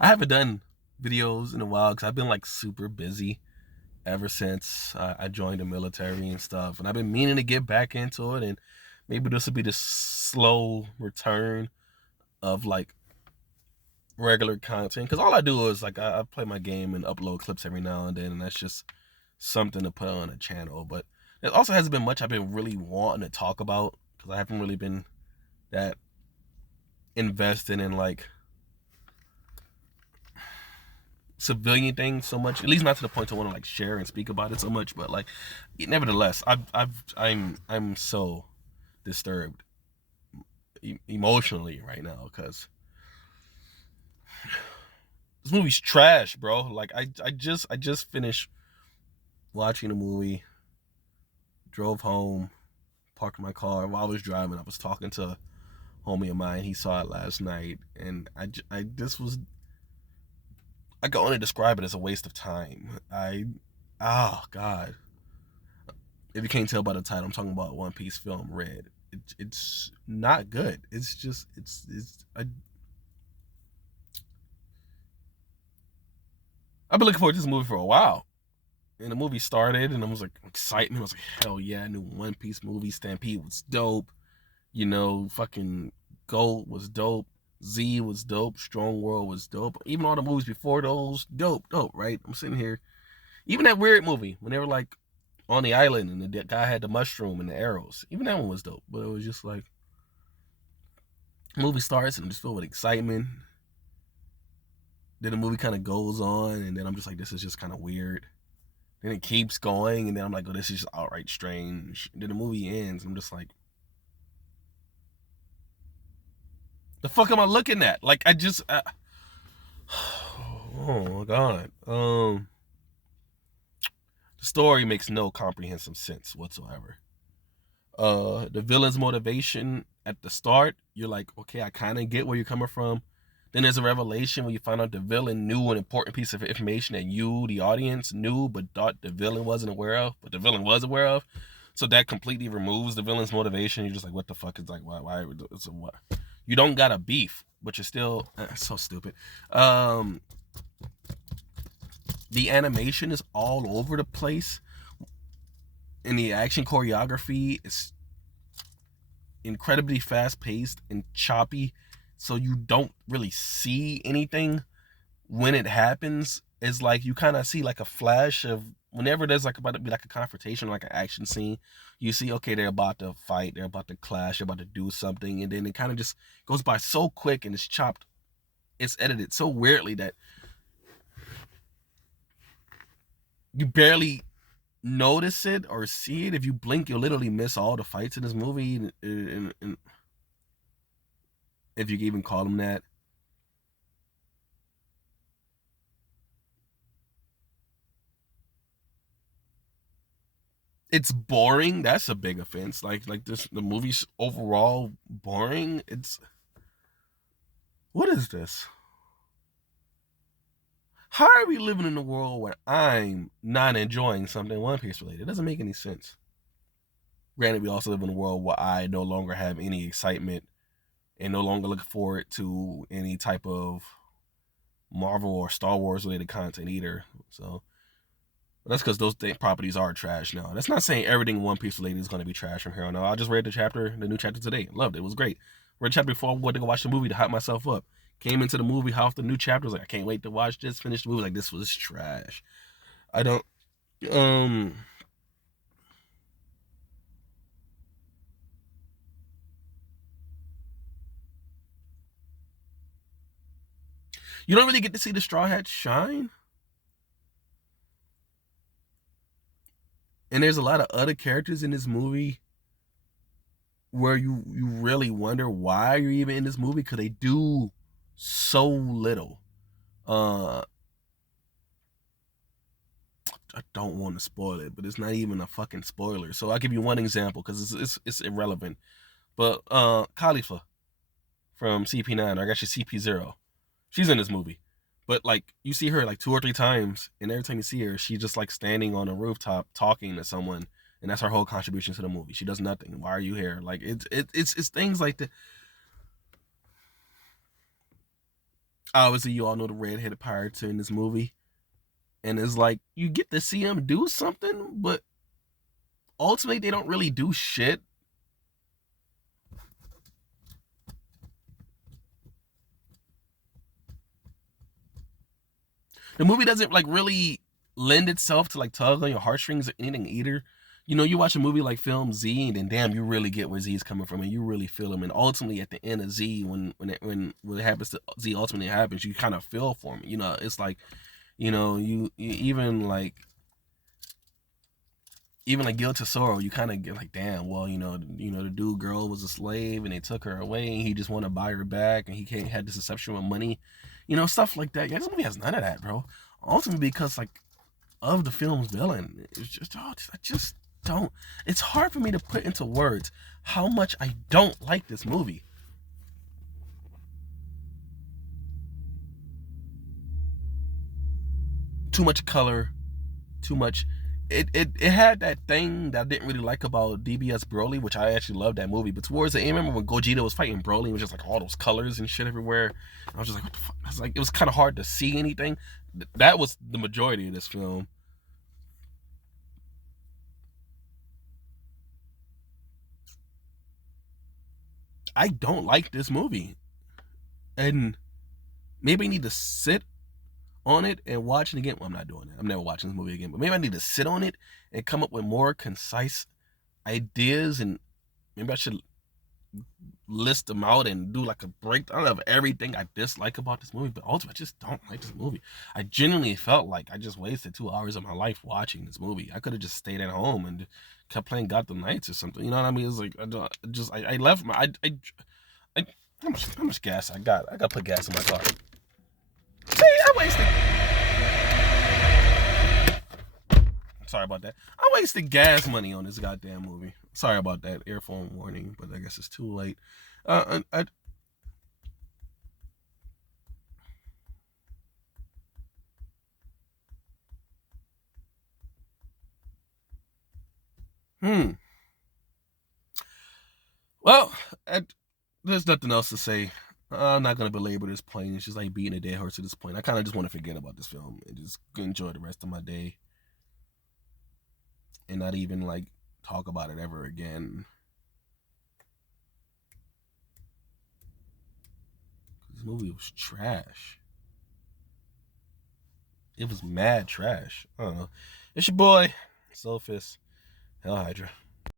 I haven't done videos in a while because I've been like super busy ever since I joined the military and stuff, and I've been meaning to get back into it. And maybe this will be the slow return of like regular content because all I do is like I play my game and upload clips every now and then, and that's just something to put on a channel. But there also hasn't been much I've been really wanting to talk about because I haven't really been that invested in like civilian things so much. At least not to the point to want to like share and speak about it so much. But like, nevertheless, I'm so disturbed emotionally right now because this movie's trash, bro. Like I just finished watching the movie, drove home, parked my car. While I was driving, I was talking to a homie of mine. He saw it last night, and I this was I can only describe it as a waste of time. Oh God, if you can't tell by the title, I'm talking about One Piece film Red. It's not good. It's just I've been looking forward to this movie for a while. And the movie started, and I was like excitement. I was like, hell yeah, new One Piece movie. Stampede was dope. Fucking Gold was dope. Z was dope. Strong World was dope. Even all the movies before those, dope, right? I'm sitting here. Even that weird movie when they were like on the island and the guy had the mushroom and the arrows. Even that one was dope. But it was just like the movie starts and I'm just filled with excitement. Then the movie kind of goes on, and then I'm just like, this is just kind of weird. Then it keeps going, and then I'm like, oh, this is just outright strange. Then the movie ends, and I'm just like, the fuck am I looking at? Like, oh my god. The story makes no comprehensive sense whatsoever. The villain's motivation at the start, you're like, okay, I kind of get where you're coming from. Then there's a revelation when you find out the villain knew an important piece of information that you, the audience, knew but thought the villain wasn't aware of, but the villain was aware of. So that completely removes the villain's motivation. You're just like, what the fuck is like, why, so what? You don't got a beef, but you're still so stupid. The animation is all over the place, and the action choreography is incredibly fast paced and choppy, so you don't really see anything when it happens. It's like you kind of see like a flash of whenever there's like about to be like a confrontation, like an action scene. You see, okay, they're about to fight, they're about to clash, they're about to do something, and then it kind of just goes by so quick and it's chopped. It's edited so weirdly that you barely notice it or see it. If you blink, you'll literally miss all the fights in this movie, and if you can even call them that. It's boring. That's a big offense. Like this, the movie's overall boring. It's what is this? How are we living in a world where I'm not enjoying something One Piece related? It doesn't make any sense. Granted, we also live in a world where I no longer have any excitement and no longer look forward to any type of Marvel or Star Wars related content either. So that's because those properties are trash now. That's not saying everything One Piece related is going to be trash from here on out. I just read the new chapter today. Loved it. It was great. Read chapter before I went to go watch the movie to hype myself up. Came into the movie, house the new chapters. Like I can't wait to watch this. Finish the movie. Like this was trash. I don't. Um. You don't really get to see the Straw Hats shine. And there's a lot of other characters in this movie where you really wonder why you're even in this movie because they do so little. Uh, I don't want to spoil it, but it's not even a fucking spoiler. So I'll give you one example because it's irrelevant. But Khalifa from CP9, or actually CP0, she's in this movie. But like you see her like two or three times, and every time you see her, she's just like standing on a rooftop talking to someone, and that's her whole contribution to the movie. She does nothing. Why are you here? Like it's things like that. Obviously, you all know the redheaded pirates are in this movie, and it's like you get to see them do something, but ultimately they don't really do shit. The movie doesn't like really lend itself to like tug on your heartstrings or anything either. You know, you watch a movie like Film Z, and then damn, you really get where Z is coming from, and you really feel him. And ultimately, at the end of Z, when what happens to Z ultimately happens, you kind of feel for him. You know, it's like, you even like Guilt to Sorrow, you kind of get like, damn, well, the dude girl was a slave, and they took her away, and he just want to buy her back, and he can't had this deception with money, stuff like that. Yeah, this movie has none of that, bro. Ultimately, because like of the film's villain, it's just, I just don't. It's hard for me to put into words how much I don't like this movie. Too much color, too much. It had that thing that I didn't really like about DBS Broly, which I actually loved that movie. But towards the end, remember when Gogeta was fighting Broly, it was just like all those colors and shit everywhere. I was just like, what the fuck? I was like, it was kind of hard to see anything. That was the majority of this film. I don't like this movie, and maybe I need to sit on it and watch it again. Well, I'm not doing that. I'm never watching this movie again. But maybe I need to sit on it and come up with more concise ideas, and maybe I should list them out and do like a breakdown of everything I dislike about this movie. But ultimately, I just don't like this movie. I genuinely felt like I just wasted 2 hours of my life watching this movie. I could have just stayed at home and kept playing Gotham Knights or something. You know what I mean? It's like I left my I how much gas I got? I got to put gas in my car. See, I wasted. Sorry about that. I wasted gas money on this goddamn movie. Sorry about that earphone warning, but I guess it's too late. I hmm. Well, there's nothing else to say. I'm not gonna belabor this point. It's just like beating a dead horse at this point. I kind of just want to forget about this film and just enjoy the rest of my day and not even like talk about it ever again. This movie was trash. It was mad trash. I don't know. It's your boy, Sophist, Hell Hydra.